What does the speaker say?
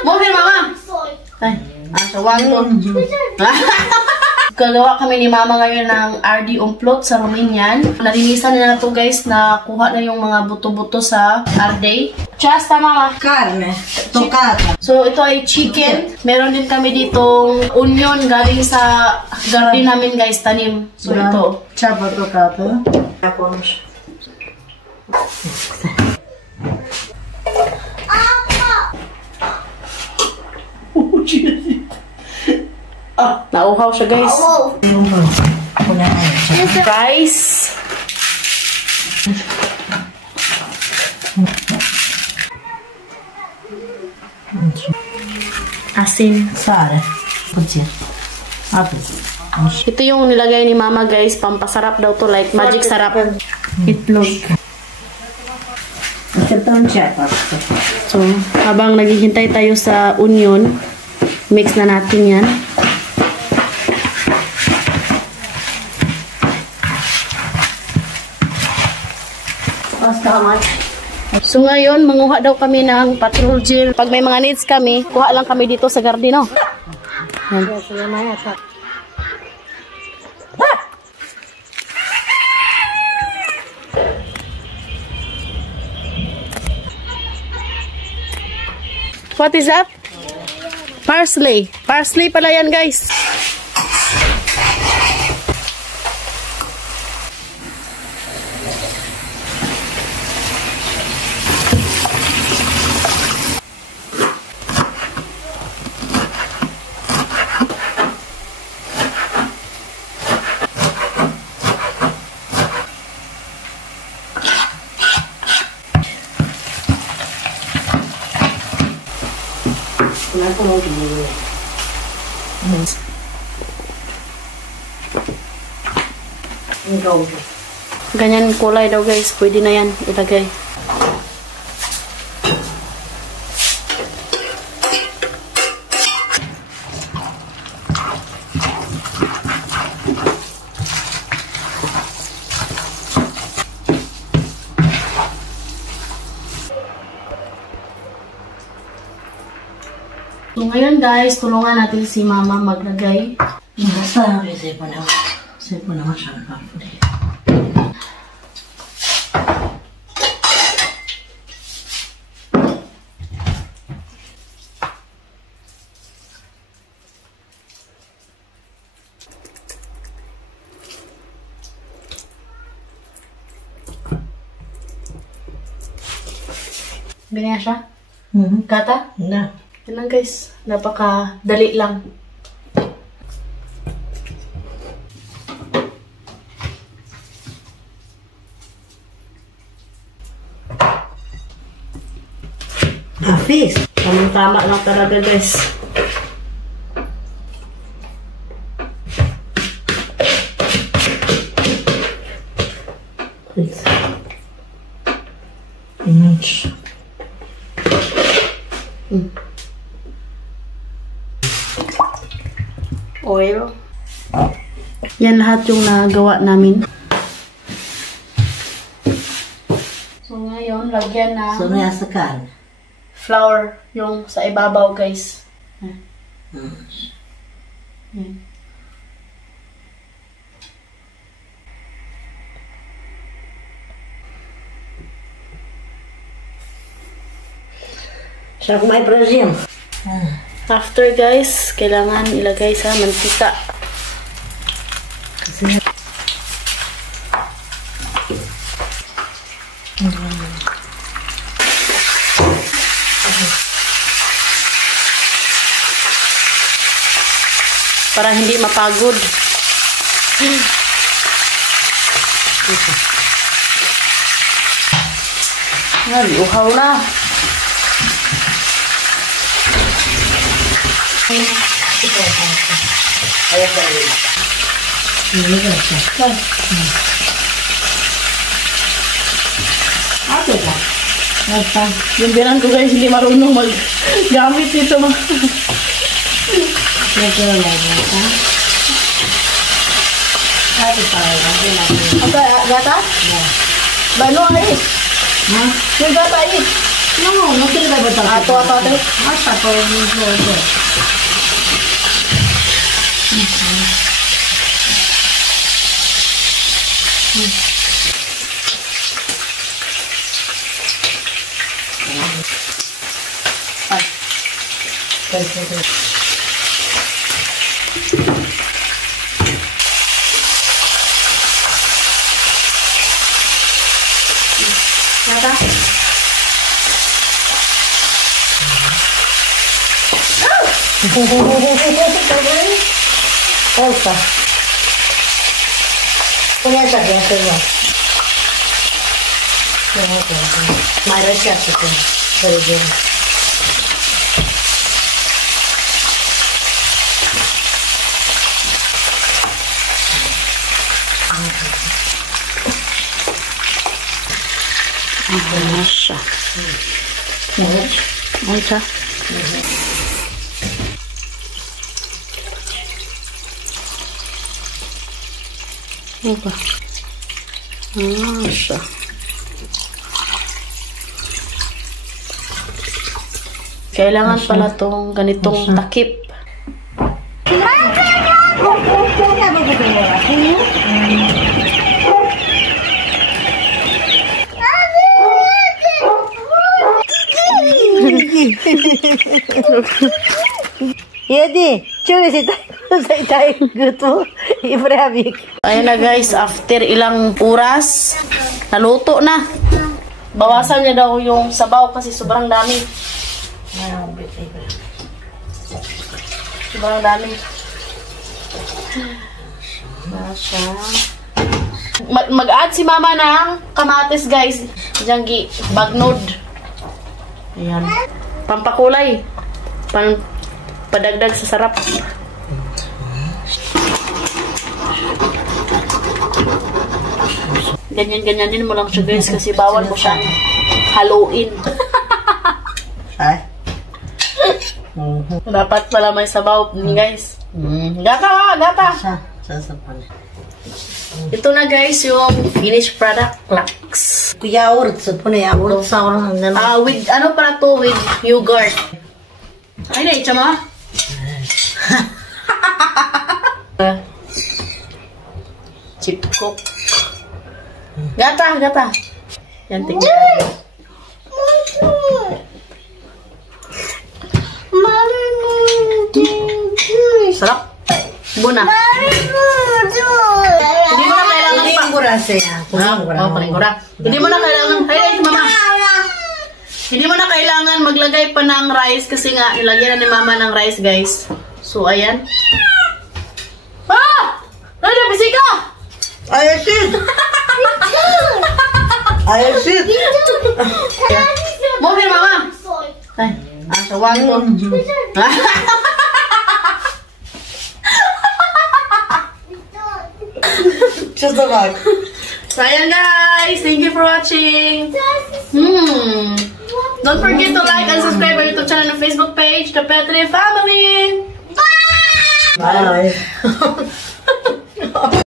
Move mama. Ay, so one, two. Gagawa kami ni mama ngayon ng RD umplot sa Romanian. Narinisan na to guys, na kuha na yung mga buto-buto sa RD. Chasta mama. Carne. Toccata. So ito ay chicken. Meron din kami ditong onion galing sa garden namin guys, tanim. So ito. Ciapa toccata. Nauhaw siya guys. Rice. Asin. Sale. Così. Ito yung nilagay ni mama guys, pampasarap daw to, like magic sarap. Itlog. So, habang naghihintay tayo sa onion, mix na natin yan. So ngayon, manguha daw kami ng patrol gel. Pag may mga needs kami, kuha lang kami dito sa garden, no? What is that? Parsley. Parsley pala yan, guys. Ganyan kulay daw guys, pwede na yan ilagay. So ngayon guys, tulungan natin si mama maglagay. Basta, sepo naman siya. Ganyan siya? Kata? Na. Yan lang guys. Napaka-dali lang. Fix. Tamang-tama lang talaga guys. Fix. Image. Oil. Yan lahat yung nagawa namin. So ngayon, lagyan na Sa carne. flour yung sa ibabaw guys. Yan. Siya may prasim. After guys, kailangan ilagay sa mantika. Kasi para hindi mapagod. Uhaw na. Yung biran ko guys, hindi marunong mag-gamit nito. Gata? Bano ay? Ha? Yung gata eh. No, mungkin ba ba tayo? Ato, ate. Asa pa yung order? Gata. Elsa. Punya saja semua. Mari siap itu. Berjaya. Masya. Masya. Apa? Masya. Kailangan pala tong ganitong takip. Yedi, curi si tayo gusto. Ibrahim. Ayan na guys, after ilang oras, naluto na. Bawasan niya daw yung sabaw kasi sobrang dami. Sobrang dami. Masya. Mag-add si mama ng kamatis guys. Diyan bagnod. Ayan. Pampakulay. Padagdag sa sarap. Ganyan-ganyanin mo lang siya guys kasi bawal mo siyang haluin. Ay. Dapat pala may sabaw guys. Gata! Gata! Sasapan. Ito na guys yung finished product, Lux. Yaourt, sapon na yaourt sa orang With ano para to, with yogurt. Ay na, itcha mo? Chip cook. Gata, gata. Yan, tingnan. Sarap. Buna. Hindi mo na kailangan pa. Palingkura. Hindi mo na kailangan. Ay, mama. Hindi mo na kailangan maglagay pa ng rice kasi nga nilagyan na ni mama ng rice, guys. So, ayan. Ah! Ano, bisika? Ayasit! Ayasit! Move here, mama. Ay, asawang to. Just a bag. So, ayan guys. Thank you for watching. Don't forget to like and subscribe our YouTube channel and Facebook page, The Petri Family. Bye.